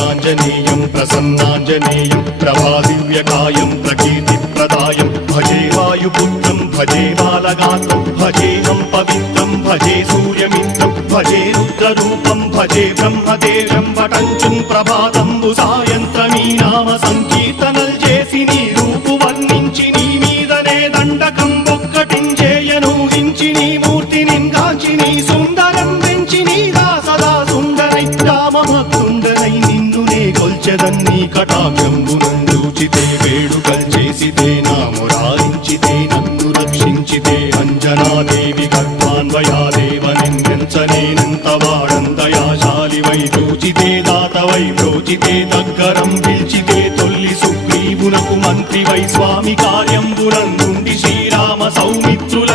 ఆంజనేయం ప్రసన్నాంజనేయం ప్రభాదివ్యకాయం ప్రకీర్తిప్రదాయం భజే వాయుపుత్రం భజే బాలగాత్రం భజేహం పవిత్రం భజే సూర్యమిత్రం భజే రుద్రరూపం భజే బ్రహ్మదేవం పటంచున్ ప్రభాతంబు సాయంత్రమీ నామ సంకీర్తనల్ చేసి నీ రూపు వర్ణించి నీ మీదనే దండకం ఒక్కటించేయను హించి నీ మూర్తిని గాంచి నీ సుందరం వెంచి నీగా సదా సుందరై రామభక్తుండనై నిన్నునే కొల్చెదన్నీ కటాక్షంబునందూచితే వేడుకల్ చేసితే నా మురారించితే నన్ను రక్షించితే అంజనాదేవి గర్భాన్వయాదేవ నిన్నెంచనేనంత వాడంతయాశాలివై చూచితే దాతవై ప్రోచితే దగ్గరం పిలిచితే తొల్లి సుగ్రీవునకు మంత్రివై స్వామి కార్యంబునందుండి శ్రీరామ సౌమిత్రుల